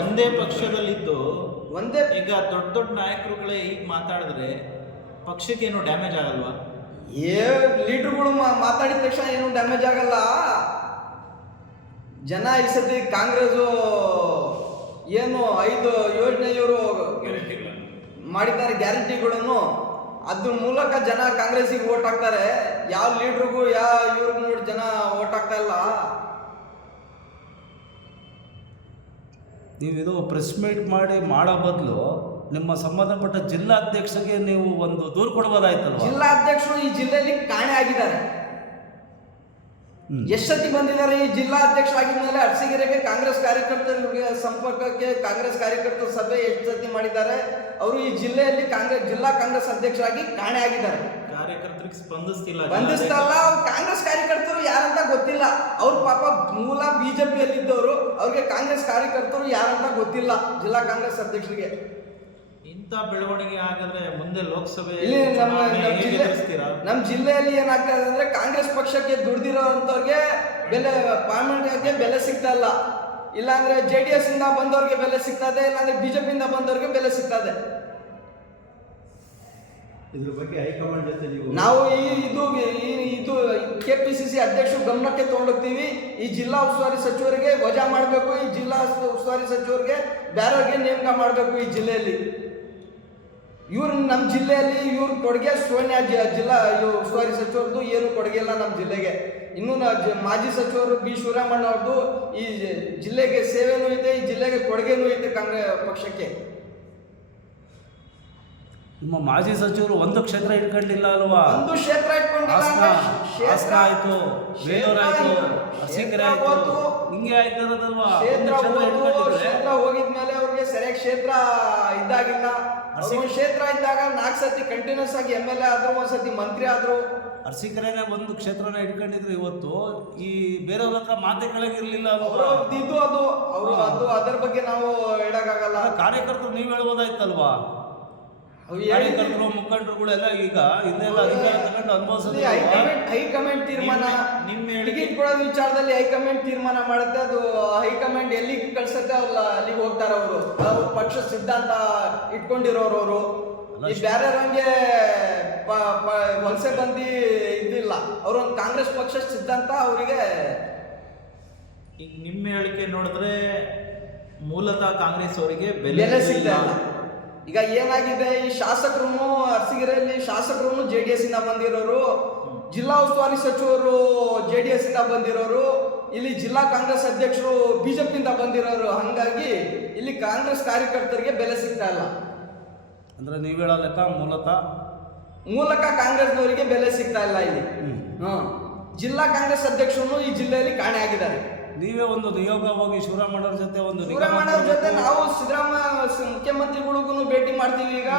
ಒಂದೇ ಪಕ್ಷದಲ್ಲಿದ್ದು ಒಂದೇ ಈಗ ದೊಡ್ಡ ನಾಯಕರುಗಳೇ ಈಗ ಮಾತಾಡಿದ್ರೆ ಪಕ್ಷಕ್ಕೆ ಏನು ಡ್ಯಾಮೇಜ್ ಆಗಲ್ವಾ? ಲೀಡರ್ಗಳು ಮಾತಾಡಿದ ತಕ್ಷಣ ಏನು ಡ್ಯಾಮೇಜ್ ಆಗಲ್ಲ. ಜನ ಈ ಸತಿ ಕಾಂಗ್ರೆಸ್ಸು ಏನು 5 ಯೋಜನೆ ಇವರು ಮಾಡಿದ್ದಾರೆ, ಗ್ಯಾರಂಟಿಗಳನ್ನು, ಅದ್ರ ಮೂಲಕ ಜನ ಕಾಂಗ್ರೆಸ್ಸಿಗೆ ವೋಟ್ ಹಾಕ್ತಾರೆ. ಯಾವ ಲೀಡ್ರಿಗೂ ಇವ್ರಿಗೆ ನೋಡಿ ಜನ ವೋಟ್ ಹಾಕ್ತಾ ಇಲ್ಲ. ನೀವು ಇದು ಪ್ರೆಸ್ ಮೀಟ್ ಮಾಡೋ ಬದಲು ನಿಮ್ಮ ಸಂಬಂಧಪಟ್ಟ ಜಿಲ್ಲಾಧ್ಯಕ್ಷರಿಗೆ ನೀವು ಒಂದು ದೂರು ಕೊಡ್ಬೋದಾಯ್ತಲ್ವ? ಜಿಲ್ಲಾಧ್ಯಕ್ಷರು ಈ ಜಿಲ್ಲೆಯಲ್ಲಿ ಕಾಣೆ ಆಗಿದ್ದಾರೆ. ಎಷ್ಟು ಸತಿ ಬಂದಿದ್ದಾರೆ ಈ ಜಿಲ್ಲಾಧ್ಯಕ್ಷ ಆಗಿದ್ಮೇಲೆ ಅರಸೀಕೆರೆಗೆ ಕಾಂಗ್ರೆಸ್ ಕಾರ್ಯಕರ್ತರ ಸಂಪರ್ಕಕ್ಕೆ ಕಾಂಗ್ರೆಸ್ ಕಾರ್ಯಕರ್ತರ ಸಭೆ ಎಷ್ಟು ಸತಿ ಮಾಡಿದ್ದಾರೆ. ಅವರು ಈ ಜಿಲ್ಲೆಯಲ್ಲಿ ಜಿಲ್ಲಾ ಕಾಂಗ್ರೆಸ್ ಅಧ್ಯಕ್ಷರಾಗಿ ಕಾಣೆ ಆಗಿದ್ದಾರೆ. ಕಾರ್ಯಕರ್ತರಿಗೆ ಸ್ಪಂದಿಸ್ತಿಲ್ಲ. ಅವ್ರು ಕಾಂಗ್ರೆಸ್ ಕಾರ್ಯಕರ್ತರು ಯಾರಂತ ಗೊತ್ತಿಲ್ಲ. ಅವ್ರ ಪಾಪ ಮೂಲ ಬಿಜೆಪಿಯಲ್ಲಿದ್ದವರು, ಅವ್ರಿಗೆ ಕಾಂಗ್ರೆಸ್ ಕಾರ್ಯಕರ್ತರು ಯಾರಂತ ಗೊತ್ತಿಲ್ಲ ಜಿಲ್ಲಾ ಕಾಂಗ್ರೆಸ್ ಅಧ್ಯಕ್ಷರಿಗೆ. ಇಂಥ ಬೆಳವಣಿಗೆ ಆಗಿದ್ರೆ ಮುಂದೆ ಲೋಕಸಭೆ ಇಲ್ಲಿ ನಮ್ಮ ಜಿಲ್ಲೆಯಲ್ಲಿ ಏನಾಗ್ತಾ ಇದೆ ಅಂದ್ರೆ ಕಾಂಗ್ರೆಸ್ ಪಕ್ಷಕ್ಕೆ ದುಡ್ದಿರೋಂಥವ್ರಿಗೆ ಪಾರ್ಲಿಮೆಂಟ್ಗೆ ಬೆಲೆ ಸಿಗ್ತಾ ಇಲ್ಲ. ಇಲ್ಲಾಂದ್ರೆ JDS ಇಂದ ಬಂದವ್ರಿಗೆ ಬೆಲೆ ಸಿಗ್ತದೆ, ಇಲ್ಲಾಂದ್ರೆ BJP ಇಂದ ಬಂದವ್ರಿಗೆ ಬೆಲೆ ಸಿಗ್ತದೆ. ಇದ್ರ ಬಗ್ಗೆ ಹೈಕಮಾಂಡ್ ಜೊತೆ ನಾವು ಇದು KPCC ಅಧ್ಯಕ್ಷರು ಗಮನಕ್ಕೆ ತಗೊಂಡೋಗ್ತೀವಿ. ಈ ಜಿಲ್ಲಾ ಉಸ್ತುವಾರಿ ಸಚಿವರಿಗೆ ವಜಾ ಮಾಡಬೇಕು, ಈ ಜಿಲ್ಲಾ ಉಸ್ತುವಾರಿ ಸಚಿವರಿಗೆ ಬೇರೆಯವ್ರಿಗೆ ನೇಮಕ ಮಾಡಬೇಕು. ಈ ಜಿಲ್ಲೆಯಲ್ಲಿ ನಮ್ಮ ಜಿಲ್ಲೆಯಲ್ಲಿ ಕೊಡುಗೆ ಸೋನಿಯಾ ಜಿಲ್ಲಾ ಉಸ್ತುವಾರಿ ಸಚಿವರದ್ದು ಏನು ಕೊಡುಗೆ ಇಲ್ಲ ನಮ್ಮ ಜಿಲ್ಲೆಗೆ. ಇನ್ನು ಮಾಜಿ ಸಚಿವರು B ಶಿವರಾಮಣ್ಣ ಅವ್ರದ್ದು ಈ ಜಿಲ್ಲೆಗೆ ಸೇವೆನೂ ಐತೆ, ಈ ಜಿಲ್ಲೆಗೆ ಕೊಡುಗೆನೂ ಐತೆ ಕಾಂಗ್ರೆಸ್ ಪಕ್ಷಕ್ಕೆ. ನಿಮ್ಮ ಮಾಜಿ ಸಚಿವರು ಒಂದು ಕ್ಷೇತ್ರ ಇಟ್ಕೊಂಡಿಲ್ಲ ಅಲ್ವಾ? ಒಂದು ಕ್ಷೇತ್ರ ಇಟ್ಕೊಂಡಿಲ್ಲ. ಆಯ್ತು, ಬೇಲೂರು ಆಯ್ತು, ಅರಸೀಕೆರೆ ಆಯ್ತು, ಹಿಂಗೆ ಆಯ್ತಿರೋದಲ್ವಾ? ಕ್ಷೇತ್ರ ಹೋಗಿದ್ಮೇಲೆ ಅವ್ರಿಗೆ ಸರಿಯಾಗಿ ಕ್ಷೇತ್ರ ಇದ್ದಾಗಿಲ್ಲ. ಕ್ಷೇತ್ರ ಇದ್ದಾಗ 4 ಸತಿ ಕಂಟಿನ್ಯೂಸ್ ಆಗಿ MLA ಆದ್ರು, ಒಂದ್ಸತಿ ಮಂತ್ರಿ ಆದ್ರು. ಅರಸೀಕೆರೆನೇ ಒಂದು ಕ್ಷೇತ್ರನ ಇಟ್ಕೊಂಡಿದ್ರು. ಇವತ್ತು ಈ ಬೇರೆಯವ್ರ ಹತ್ರ ಮಾತೆ ಕೆಳಗಿರ್ಲಿಲ್ಲ ಇದು ಅದು ಅದರ ಬಗ್ಗೆ ನಾವು ಹೇಳಕ್ಕಾಗಲ್ಲ. ಕಾರ್ಯಕರ್ತರು ನೀವು ಹೇಳ್ಬೋದಾಯ್ತಲ್ವಾ? ಕಾರ್ಯಕರ್ತರು ಮುಖಂಡರುಗಳೆಲ್ಲ ಈಗ ಹಿಂದೆಲ್ಲ ಅಧಿಕಾರ ತಗೊಂಡು ಅನುಭವಿಸೋದು. ಹೈಕಮಾಂಡ್ ತೀರ್ಮಾನ, ಟಿಕೆಟ್ ಕೊಡೋದು ವಿಚಾರದಲ್ಲಿ ಹೈಕಮಾಂಡ್ ತೀರ್ಮಾನ ಮಾಡುತ್ತೆ. ಅದು ಹೈಕಮಾಂಡ್ ಎಲ್ಲಿಗೆ ಕಳ್ಸತ್ತೆ ಅಲ್ಲಿಗೆ ಹೋಗ್ತಾರೆ. ಅವರು ಪಕ್ಷ ಸಿದ್ಧಾಂತ ಇಟ್ಕೊಂಡಿರೋರು. ಅವರು ಈ ಬೇರೆಯವ್ರಂಗೆ ವಲಸೆ ಬಂದು ಇದಿಲ್ಲ. ಅವರೊಂದು ಕಾಂಗ್ರೆಸ್ ಪಕ್ಷ ಸಿದ್ಧಾಂತ ಅವರಿಗೆ. ಈಗ ನಿಮ್ಮ ಹೇಳಿಕೆ ನೋಡಿದ್ರೆ ಮೂಲತಃ ಕಾಂಗ್ರೆಸ್ ಅವರಿಗೆ ಬೆಲೆ ಸಿಗ್ತಾ ಇಲ್ಲ. ಈಗ ಏನಾಗಿದೆ, ಈ ಶಾಸಕರು ಅರಸೀಕೆರೆಯಲ್ಲಿ ಶಾಸಕರು JDS ಇಂದ ಬಂದಿರೋರು, ಜಿಲ್ಲಾ ಉಸ್ತುವಾರಿ ಸಚಿವರು JDS ಇಂದ ಬಂದಿರೋರು, ಇಲ್ಲಿ ಜಿಲ್ಲಾ ಕಾಂಗ್ರೆಸ್ ಅಧ್ಯಕ್ಷರು BJP ಇಂದ ಬಂದಿರೋರು. ಹಂಗಾಗಿ ಇಲ್ಲಿ ಕಾಂಗ್ರೆಸ್ ಕಾರ್ಯಕರ್ತರಿಗೆ ಬೆಲೆ ಸಿಗ್ತಾ ಇಲ್ಲ. ಅಂದ್ರೆ ನೀವು ಹೇಳೋ ಲೆಕ್ಕ ಮೂಲಕ ಕಾಂಗ್ರೆಸ್ನವರಿಗೆ ಬೆಲೆ ಸಿಗ್ತಾ ಇಲ್ಲ ಇಲ್ಲಿ. ಜಿಲ್ಲಾ ಕಾಂಗ್ರೆಸ್ ಅಧ್ಯಕ್ಷರು ಈ ಜಿಲ್ಲೆಯಲ್ಲಿ ಕಾಣೆ ಆಗಿದ್ದಾರೆ. ನೀವೇ ಒಂದು ನಿಯೋಗ ಹೋಗಿ ಶಿವರಾಮಣ್ಣವ್ರ ಜೊತೆ ನಾವು ಸಿದ್ದರಾಮಯ್ಯ ಮುಖ್ಯಮಂತ್ರಿಗಳಿಗೂ ಭೇಟಿ ಮಾಡ್ತೀವಿ. ಈಗ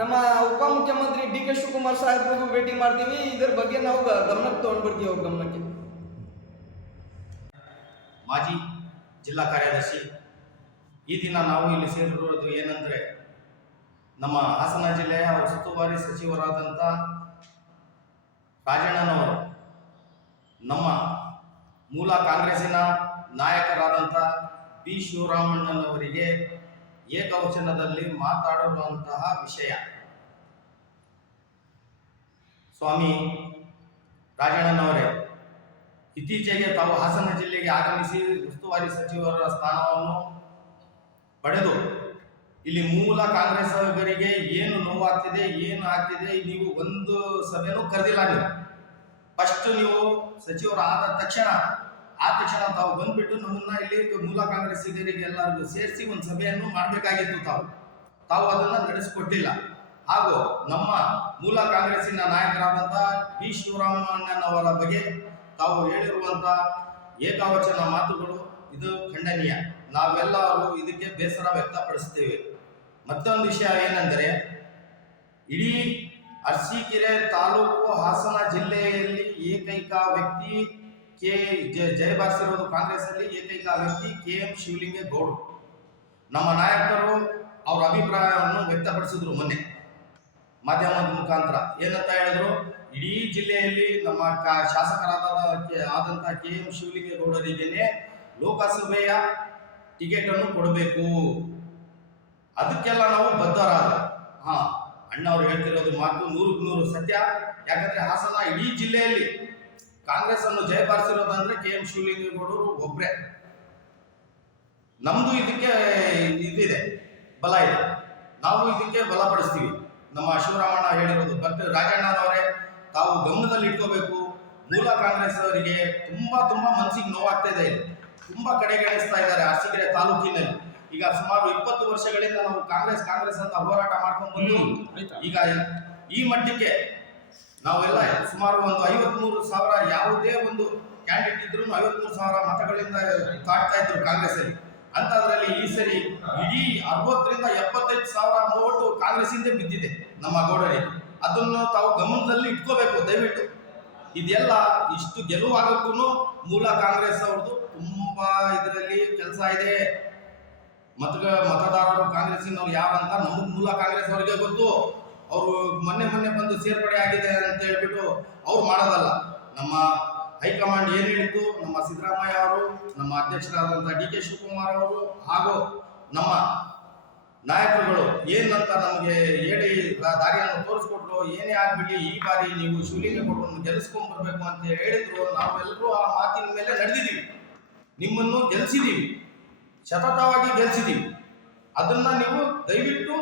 ನಮ್ಮ ಉಪಮುಖ್ಯಮಂತ್ರಿ DK ಶಿವಕುಮಾರ್ ಸಾಹೇಬ್ರಿಗೂ ಭೇಟಿ ಮಾಡ್ತೀವಿ. ಇದ್ರ ಬಗ್ಗೆ ನಾವು ಗಮನಕ್ಕೆ ತಗೊಂಡ್ಬರ್ತೀವಿ. ಅವ್ರ ಗಮನಕ್ಕೆ. ಮಾಜಿ ಜಿಲ್ಲಾ ಕಾರ್ಯದರ್ಶಿ, ಈ ದಿನ ನಾವು ಇಲ್ಲಿ ಸೇರಿರುವುದು ಏನಂದರೆ, ನಮ್ಮ ಹಾಸನ ಜಿಲ್ಲೆಯ ಉಸ್ತುವಾರಿ ಸಚಿವರಾದಂಥ ರಾಜಣ್ಣನವರು ನಮ್ಮ ಮೂಲ ಕಾಂಗ್ರೆಸ್ಸಿನ ನಾಯಕರಾದಂಥ B ಶಿವರಾಮಣ್ಣನವರಿಗೆ ಏಕವಚನದಲ್ಲಿ ಮಾತಾಡಿರುವಂತಹ ವಿಷಯ. ಸ್ವಾಮಿ ರಾಜಣ್ಣನವರೇ, ಇತ್ತೀಚೆಗೆ ತಾವು ಹಾಸನ ಜಿಲ್ಲೆಗೆ ಆಗಮಿಸಿ ಉಸ್ತುವಾರಿ ಸಚಿವರ ಸ್ಥಾನವನ್ನು ಪಡೆದು ಇಲ್ಲಿ ಮೂಲ ಕಾಂಗ್ರೆಸ್ಸಿಗರಿಗೆ ಏನು ನೋವಾಗ್ತಿದೆ, ಏನು ಆಗ್ತಿದೆ, ನೀವು ಒಂದು ಸಭೆನೂ ಕರೆದಿಲ್ಲ. ನೀವು ಫಸ್ಟ್ ನೀವು ಸಚಿವರಾದ ತಕ್ಷಣ ಆ ತಕ್ಷಣ ತಾವು ಬಂದ್ಬಿಟ್ಟು ನಮ್ಮನ್ನ ಇಲ್ಲಿ ಮೂಲ ಕಾಂಗ್ರೆಸ್ಸಿಗರಿಗೆ ಎಲ್ಲರಿಗೂ ಸೇರಿಸಿ ಒಂದು ಸಭೆಯನ್ನು ಮಾಡಬೇಕಾಗಿತ್ತು. ತಾವು ಅದನ್ನ ನಡೆಸಿಕೊಟ್ಟಿಲ್ಲ. ಹಾಗೂ ನಮ್ಮ ಮೂಲ ಕಾಂಗ್ರೆಸ್ಸಿನ ನಾಯಕರಾದಂಥ ಬಿ ಶಿವರಾಮಣ್ಣನವರ ಬಗ್ಗೆ ತಾವು ಹೇಳಿರುವಂಥ ಏಕವಚನ ಮಾತುಗಳು ಇದು ಖಂಡನೀಯ. ನಾವೆಲ್ಲರೂ ಇದಕ್ಕೆ ಬೇಸರ ವ್ಯಕ್ತಪಡಿಸ್ತೇವೆ. ಮತ್ತೊಂದು ವಿಷಯ ಏನೆಂದರೆ, ಇಡೀ ಅರಸೀಕೆರೆ ತಾಲೂಕು ಹಾಸನ ಜಿಲ್ಲೆಯಲ್ಲಿ ಏಕೈಕ ವ್ಯಕ್ತಿ ಜಯಭಾರಿಸಿರೋದು ಕಾಂಗ್ರೆಸ್ ಅಲ್ಲಿ ಏಕೈಕ ವ್ಯಕ್ತಿ KM ಶಿವಲಿಂಗೇಗೌಡರು. ನಮ್ಮ ನಾಯಕರು ಅವರ ಅಭಿಪ್ರಾಯವನ್ನು ವ್ಯಕ್ತಪಡಿಸಿದ್ರು ಮೊನ್ನೆ ಮಾಧ್ಯಮದ ಮುಖಾಂತರ. ಏನಂತ ಹೇಳಿದ್ರು, ಇಡೀ ಜಿಲ್ಲೆಯಲ್ಲಿ ನಮ್ಮ ಶಾಸಕರಾದಂಥ KM ಶಿವಲಿಂಗೇಗೌಡರಿಗೇನೆ ಲೋಕಸಭೆಯ ಟಿಕೆಟ್ ಅನ್ನು ಕೊಡಬೇಕು. ಅದಕ್ಕೆಲ್ಲ ನಾವು ಬದ್ಧರಾದ. ಅಣ್ಣವ್ರು ಹೇಳ್ತಿರೋದು ಮಾತು 100% ಸತ್ಯ. ಯಾಕಂದ್ರೆ ಹಾಸನ ಇಡೀ ಜಿಲ್ಲೆಯಲ್ಲಿ ಕಾಂಗ್ರೆಸ್ ಅನ್ನು ಜಯಭಾರಿಸಿರೋದಂದ್ರೆ KM ಶಿವಲಿಂಗೇಗೌಡರು ಒಬ್ರೆ. ನಮ್ದು ಇದಕ್ಕೆ ಇದಿದೆ, ಬಲ ಇದೆ. ನಾವು ಇದಕ್ಕೆ ಬಲಪಡಿಸ್ತೀವಿ. ನಮ್ಮ ಶಿವರಾಮಣ್ಣ ಹೇಳಿರೋದು ಬಟ್ ರಾಜಣ್ಣನವರೇ ತಾವು ಗಮನದಲ್ಲಿ ಇಟ್ಕೋಬೇಕು. ಮೂಲ ಕಾಂಗ್ರೆಸ್ ಅವರಿಗೆ ತುಂಬಾ ಮನಸ್ಸಿಗೆ ನೋವಾಗ್ತಾ ಇದೆ. ತುಂಬಾ ಕಡೆಗಣಿಸ್ತಾ ಇದ್ದಾರೆ ಅರಸೀಕೆರೆ ತಾಲೂಕಿನಲ್ಲಿ. ಈಗ ಸುಮಾರು 20 ವರ್ಷಗಳಿಂದ ನಾವು ಕಾಂಗ್ರೆಸ್ ಅಂತ ಹೋರಾಟ ಮಾಡ್ಕೊಂಡು ಬಂದು ಈಗ ಈ ಮಟ್ಟಕ್ಕೆ ನಾವೆಲ್ಲ ಸುಮಾರು ಒಂದು 53,000 ಯಾವುದೇ ಒಂದು ಕ್ಯಾಂಡಿಡೇಟ್ ಇದ್ರು 53,000 ಮತಗಳಿಂದ ಕಾಡ್ತಾ ಇದ್ರು ಕಾಂಗ್ರೆಸ್ ಅಲ್ಲಿ. ಅಂತದ್ರಲ್ಲಿ ಈ ಸರಿ ಇಡೀ 60ರಿಂದ 75,000 ಓಟು ಕಾಂಗ್ರೆಸ್ ಇಂದ ಬಿದ್ದಿದೆ ನಮ್ಮ ಗೌಡರಿಗೆ. ಅದನ್ನು ತಾವು ಗಮನದಲ್ಲಿ ಇಟ್ಕೋಬೇಕು ದಯವಿಟ್ಟು. ಇದೆಲ್ಲ ಇಷ್ಟು ಗೆಲುವಾಗಕ್ಕೂ ಮೂಲ ಕಾಂಗ್ರೆಸ್ ಅವ್ರದ್ದು ತುಂಬಾ ಇದರಲ್ಲಿ ಕೆಲಸ ಇದೆ. ಮತದಾರರು ಕಾಂಗ್ರೆಸ್ಸಿನವ್ರು ಯಾವಂತ ನಮಗ್ ಮೂಲ ಕಾಂಗ್ರೆಸ್ ಅವರಿಗೆ ಗೊತ್ತು. ಅವರು ಮೊನ್ನೆ ಬಂದು ಸೇರ್ಪಡೆ ಆಗಿದೆ ಅಂತ ಹೇಳ್ಬಿಟ್ಟು ಅವ್ರು ಮಾಡೋದಲ್ಲ. ನಮ್ಮ ಹೈಕಮಾಂಡ್ ಏನ್ ಹೇಳಿತ್ತು, ನಮ್ಮ ಸಿದ್ದರಾಮಯ್ಯ ಅವರು, ನಮ್ಮ ಅಧ್ಯಕ್ಷರಾದಂಥ DK ಶಿವಕುಮಾರ್ ಅವರು ಹಾಗೂ ನಮ್ಮ ನಾಯಕರುಗಳು ಏನಂತ ನಮಗೆ ಹೇಳಿ ದಾರಿಯನ್ನು ತೋರಿಸ್ಕೊಟ್ರು. ಏನೇ ಆಗ್ಬಿಡಿ ಈ ಬಾರಿ ನೀವು ಶಿವಲಿಂಗೇಗೌಡರನ್ನು ಗೆಲ್ಲಿಸ್ಕೊಂಡ್ ಬರ್ಬೇಕು ಅಂತ ಹೇಳಿದ್ರು. ನಾವೆಲ್ಲರೂ ಆ ಮಾತಿನ ಮೇಲೆ ನಡೆದಿದ್ದೀವಿ. ನಿಮ್ಮನ್ನು ಗೆಲ್ಸಿದೀವಿ, ಸತತವಾಗಿ ಗೆಲ್ಸಿದೀವಿ. ಅದನ್ನ ನೀವು ದಯವಿಟ್ಟು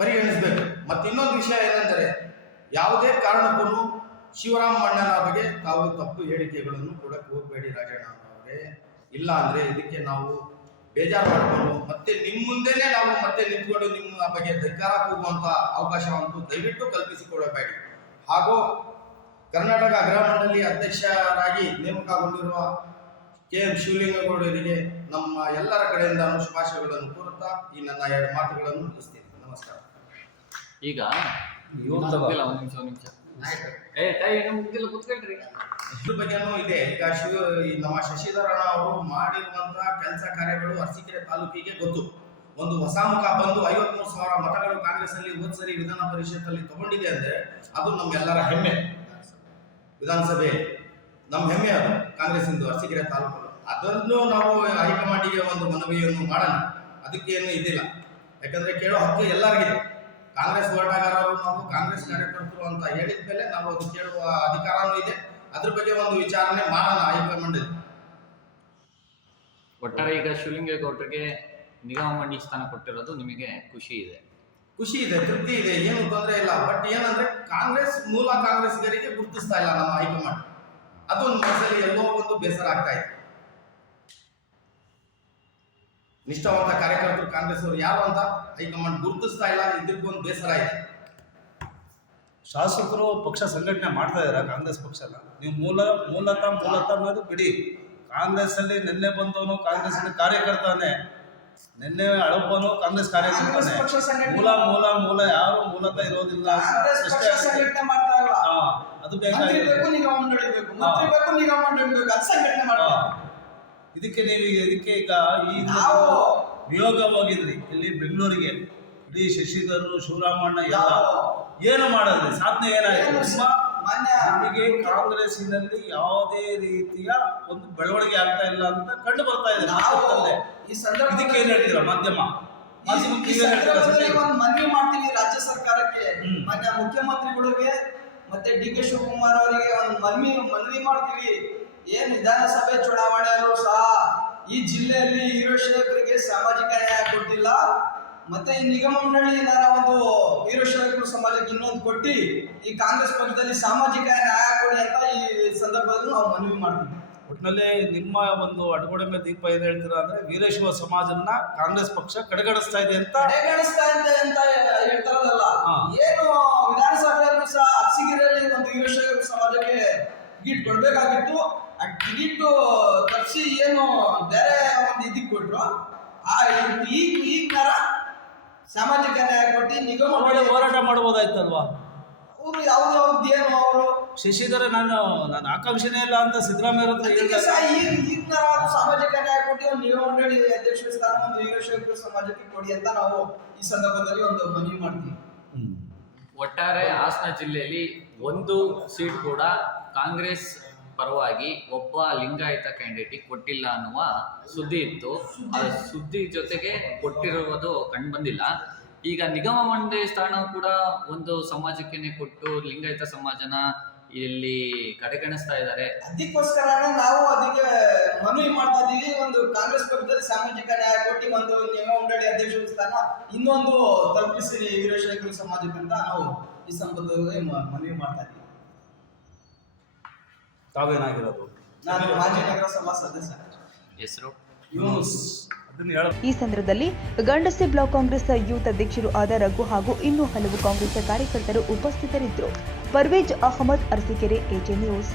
ಪರಿಗಣಿಸಬೇಕು. ಮತ್ತೆ ಇನ್ನೊಂದು ವಿಷಯ ಏನೆಂದರೆ, ಯಾವುದೇ ಕಾರಣಕ್ಕೂ ಶಿವರಾಮಣ್ಣನ ಬಗ್ಗೆ ತಾವು ತಪ್ಪು ಹೇಳಿಕೆಗಳನ್ನು ಕೊಡಕ್ಕೆ ಹೋಗಬೇಡಿ ರಾಜಣ್ಣ ಅವರೇ. ಇಲ್ಲ ಅಂದ್ರೆ ಇದಕ್ಕೆ ನಾವು ಬೇಜಾರು ಮಾಡಿಕೊಂಡು ಮತ್ತೆ ನಿಮ್ಮ ಮುಂದೆನೆ ನಾವು ಮತ್ತೆ ನಿಂತ್ಕೊಂಡು ನಿಮ್ಮ ಬಗ್ಗೆ ಧಿಕ್ಕಾರ ಕೂಗುವಂತ ಅವಕಾಶವಂತೂ ದಯವಿಟ್ಟು ಕಲ್ಪಿಸಿಕೊಡಬೇಡಿ. ಹಾಗೂ ಕರ್ನಾಟಕ ಗೃಹ ಮಂಡಳಿ ಅಧ್ಯಕ್ಷರಾಗಿ ನೇಮಕಗೊಂಡಿರುವ KM ಶಿವಲಿಂಗೇಗೌಡರಿಗೆ ನಮ್ಮ ಎಲ್ಲರ ಕಡೆಯಿಂದ ಶುಭಾಶಯಗಳನ್ನು ಕೋರುತ್ತಾ ಈ ನನ್ನ 2 ಮಾತುಗಳನ್ನು ಮುಗಿಸ್ತೇನೆ. ನಮಸ್ಕಾರ. ಈಗ ಇದ್ರ ಬಗ್ಗೆನೂ ಇದೆ. ಈಗ ನಮ್ಮ ಶಶಿಧರಣ್ಣ ಅವರು ಮಾಡಿರುವಂತಹ ಕೆಲಸ ಕಾರ್ಯಗಳು ಅರಸೀಕೆರೆ ತಾಲೂಕಿಗೆ ಗೊತ್ತು. ಒಂದು ಹೊಸ ಮುಖ ಬಂದು 53,000 ಮತಗಳು ಕಾಂಗ್ರೆಸ್ ಅಲ್ಲಿ ಹೋದ್ಸರಿ ವಿಧಾನ ಪರಿಷತ್ ಅಲ್ಲಿ ತಗೊಂಡಿದೆ ಅಂದ್ರೆ ಅದು ನಮ್ಮೆಲ್ಲರ ಹೆಮ್ಮೆ. ವಿಧಾನಸಭೆ ನಮ್ಮ ಹೆಮ್ಮೆ, ಅದು ಕಾಂಗ್ರೆಸ್ ಇಂದು ಅರಸೀಕೆರೆ ತಾಲೂಕು. ಅದನ್ನು ನಾವು ಹೈಕಮಾಂಡಿಗೆ ಒಂದು ಮನವಿಯನ್ನು ಮಾಡೋಣ. ಅದಕ್ಕೇನು ಇದಿಲ್ಲ, ಯಾಕಂದ್ರೆ ಕೇಳೋ ಹಕ್ಕು ಎಲ್ಲರಿಗಿದೆ. ಕಾಂಗ್ರೆಸ್ ಹೋರಾಟಗಾರರು ನಾವು ಕಾಂಗ್ರೆಸ್ ಕಾರ್ಯಕರ್ತರು ಅಂತ ಹೇಳಿದ ಮೇಲೆ ನಾವು ಅದು ಕೇಳುವ ಅಧಿಕಾರನೂ ಇದೆ. ಅದ್ರ ಬಗ್ಗೆ ಒಂದು ವಿಚಾರಣೆ ಮಾಡೋಣ ಹೈಕಮಾಂಡ್. ಒಟ್ಟಾರೆ ಈಗ ಶಿವಲಿಂಗೇಗೌಡರಿಗೆ ನಿಗಮ ಮಂಡಳಿ ಸ್ಥಾನ ಕೊಟ್ಟಿರೋದು ನಿಮಗೆ ಖುಷಿ ಇದೆ? ಖುಷಿ ಇದೆ, ತೃಪ್ತಿ ಇದೆ, ಏನು ತೊಂದರೆ ಇಲ್ಲ. ಬಟ್ ಏನಂದ್ರೆ ಮೂಲ ಕಾಂಗ್ರೆಸ್ಗರಿಗೆ ಗುರುತಿಸ್ತಾ ಇಲ್ಲ ನಮ್ಮ ಹೈಕಮಾಂಡ್. ಅದೊಂದು ಮನಸ್ಸಲ್ಲಿ ಎಲ್ಲೋ ಒಂದು ಬೇಸರ ಆಗ್ತಾ ಇದೆ. ನಿಷ್ಠಾವಂತ ಕಾರ್ಯಕರ್ತರು ಕಾಂಗ್ರೆಸ್ ಅವರು ಯಾರು ಅಂತ ಹೈಕಮಾಂಡ್ ಗುರುತಿಸ್ತಾ ಇಲ್ಲ. ಇದಕ್ಕೊಂದು ಬೇಸರ ಇದೆ. ಶಾಸಕರು ಪಕ್ಷ ಸಂಘಟನೆ ಮಾಡ್ತಾ ಇದಾರೆ ಕಾಂಗ್ರೆಸ್ ಪಕ್ಷನ. ನೀವು ಮೂಲತಃ ಅನ್ನೋದು ಬಿಡಿ. ಕಾಂಗ್ರೆಸ್ ಅಲ್ಲಿ ನಿನ್ನೆ ಬಂದವನು ಕಾಂಗ್ರೆಸ್ ಕಾರ್ಯಕರ್ತಾನೆ, ನಿನ್ನೆ ಅಳಪನು ಕಾಂಗ್ರೆಸ್ ಕಾರ್ಯಕರ್ತಾನೆ. ಮೂಲ ಯಾರು ಮೂಲತಃ ಇರೋದಿಲ್ಲ. ಅದು ಬೇಕಾಗಿತ್ತು. ಇದಕ್ಕೆ ಈಗ ಈ ನಿಯೋಗವಾಗಿದ್ರಿ ಇಲ್ಲಿ ಬೆಂಗಳೂರಿಗೆ. ಇಡೀ ಶಶಿಧರ್ ಶಿವರಾಮಣ್ಣ ಏನು ಮಾಡೋದ್ರಿ, ಸಾಧನೆ ಏನಾಯ್ತು? ನಮಗೆ ಕಾಂಗ್ರೆಸ್ಸಿನಲ್ಲಿ ಯಾವುದೇ ರೀತಿಯ ಒಂದು ಬೆಳವಣಿಗೆ ಆಗ್ತಾ ಇಲ್ಲ ಅಂತ ಕಂಡು ಬರ್ತಾ ಇದೆ. ಇದಕ್ಕೆ ಏನ್ ಹೇಳ್ತೀರಾ ಮಾಧ್ಯಮ? ಮನವಿ ಮಾಡ್ತೀವಿ ರಾಜ್ಯ ಸರ್ಕಾರಕ್ಕೆ, ಮಾನ್ಯ ಮುಖ್ಯಮಂತ್ರಿಗಳಿಗೆ ಮತ್ತೆ DK ಶಿವಕುಮಾರ್ ಅವರಿಗೆ ಒಂದು ಮನವಿ ಮಾಡ್ತೀವಿ. ಏನ್ ವಿಧಾನಸಭೆ ಚುನಾವಣೆಯಲ್ಲೂ ಸಹ ಈ ಜಿಲ್ಲೆಯಲ್ಲಿ ವೀರಶೈವರಿಗೆ ಸಾಮಾಜಿಕ ನ್ಯಾಯ ಕೊಟ್ಟಿಲ್ಲ. ಮತ್ತೆ ಈ ನಿಗಮ ಮಂಡಳಿ ಒಂದು ವೀರಶೈವ ಸಮಾಜಕ್ಕೆ ಇನ್ನೊಂದು ಕೊಟ್ಟು ಈ ಕಾಂಗ್ರೆಸ್ ಪಕ್ಷದಲ್ಲಿ ಸಾಮಾಜಿಕ ನ್ಯಾಯ ಕೊಡಿ ಅಂತ ಈ ಸಂದರ್ಭದಲ್ಲಿ ನಾವು ಮನವಿ ಮಾಡ್ತೀವಿ. ಒಟ್ಟಿನಲ್ಲಿ ನಿಮ್ಮ ಒಂದು ಅಡಗೊಡೆಮೆ ದೀಪ ಏನು ಹೇಳ್ತೀರಾ ಅಂದರೆ ವೀರಶೈವ ಸಮಾಜನ ಕಾಂಗ್ರೆಸ್ ಪಕ್ಷ ಕಡೆಗಣಿಸ್ತಾ ಇದೆ ಅಂತ ಕಡೆಗಣಿಸ್ತಾ ಇದೆ ಅಂತ ಹೇಳ್ತಾರಲ್ಲ. ಹಾ. ಏನು ವಿಧಾನಸಭೆಯಲ್ಲೂ ಸಹ ಅರಸೀಕೆರೆಯಲ್ಲಿ ಒಂದು ವೀರಶೈವ ಸಮಾಜಕ್ಕೆ ಟಿಕೆಟ್ ಕೊಡ್ಬೇಕಾಗಿತ್ತು. ಆ ಟಿಕೆಟ್ ತಪ್ಪಿಸಿ ಏನು ಬೇರೆ ಒಂದು ಇದಕ್ಕೆ ಕೊಟ್ರು. ಈಗ ಸಾಮಾಜಿಕ ನ್ಯಾಯ ಕೊಟ್ಟು ನಿಗಮ ಹೋರಾಟ ಮಾಡ್ಬೋದಾಯ್ತಲ್ವಾ? ಅವರು ಯಾವ್ದು ಏನು ಅವರು ಶಶಿಧರ ನಾನು ಆಕಾಂಕ್ಷೆನೇ ಇಲ್ಲ ಅಂತ ಸಿದ್ದರಾಮಯ್ಯ ಹತ್ರ ಹೇಳಿದಾಗ ಈಗ ಸಾಮಾಜಿಕ ನ್ಯಾಯ ಕೊಟ್ಟು ಒಂದು ನಿಗಮ ಮಂಡಳಿ ಅಧ್ಯಕ್ಷ ಸ್ಥಾನ ಒಂದು ವೀರಶೈವ ಸಮಾಜಕ್ಕೆ ಕೊಡಿ ಅಂತ ನಾವು ಈ ಸಂದರ್ಭದಲ್ಲಿ ಒಂದು ಮನವಿ ಮಾಡ್ತೀವಿ. ಒಟ್ಟಾರೆ ಹಾಸನ ಜಿಲ್ಲೆಯಲ್ಲಿ ಒಂದು ಸೀಟ್ ಕೂಡ ಕಾಂಗ್ರೆಸ್ ಪರವಾಗಿ ಒಬ್ಬ ಲಿಂಗಾಯತ ಕ್ಯಾಂಡಿಡೇಟ್ ಕೊಟ್ಟಿಲ್ಲ ಅನ್ನುವ ಸುದ್ದಿ ಇತ್ತು. ಆ ಸುದ್ದಿ ಜೊತೆಗೆ ಕೊಟ್ಟಿರುವುದು ಕಂಡುಬಂದಿಲ್ಲ. ಈಗ ನಿಗಮ ಮಂಡಳಿ ಸ್ಥಾನ ಕೂಡ ಒಂದು ಸಮಾಜಕ್ಕೆ ಕೊಟ್ಟು ಲಿಂಗಾಯತ ಸಮಾಜನ ಇಲ್ಲಿ ಕಡೆಗಣಿಸ್ತಾ ಇದ್ದಾರೆ. ಅದಕ್ಕೋಸ್ಕರನೇ ನಾವು ಅದಕ್ಕೆ ಮನವಿ ಮಾಡ್ತಾ ಇದೀವಿ. ಒಂದು ಕಾಂಗ್ರೆಸ್ ಪಕ್ಷದಲ್ಲಿ ಸಾಮಾಜಿಕ ನ್ಯಾಯ ಕೊಟ್ಟು ಒಂದು ನಿಗಮ ಮಂಡಳಿ ಅಧ್ಯಕ್ಷ ಸ್ಥಾನ ಇನ್ನೊಂದು ತಲುಪಿಸಿ ವೀರಶೈವ ಸಮಾಜಕ್ಕೆ ಅಂತ ನಾವು ಈ ಸಂದರ್ಭದಲ್ಲಿ ಮನವಿ ಮಾಡ್ತಾ ಇದ್ದೀವಿ. ತಾವೇನಾಗಿರೋದು? ನಾನು ಮಾಜಿ ನಗರಸಭಾ ಸದಸ್ಯ. ಹೆಸರು ಈ ಸಂದರ್ಭದಲ್ಲಿ ಗಂಡಸೆ ಬ್ಲಾಕ್ ಕಾಂಗ್ರೆಸ್ ಯೂತ್ ಅಧ್ಯಕ್ಷರು ಆದ ರಘು ಹಾಗೂ ಇನ್ನೂ ಹಲವು ಕಾಂಗ್ರೆಸ್ ಕಾರ್ಯಕರ್ತರು ಉಪಸ್ಥಿತರಿದ್ದರು. Parvez Ahmed, Arsikere, AJ news.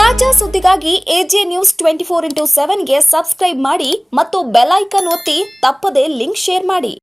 ತಾಜಾ ಸುದ್ದಿಗಾಗಿ ಎಜೆ ನ್ಯೂಸ್ 24/7ಗೆ ಸಬ್ಸ್ಕ್ರೈಬ್ ಮಾಡಿ ಮತ್ತು ಬೆಲ್ ಐಕಾನ್ ಒತ್ತಿ ತಪ್ಪದೇ ಲಿಂಕ್ ಶೇರ್ ಮಾಡಿ.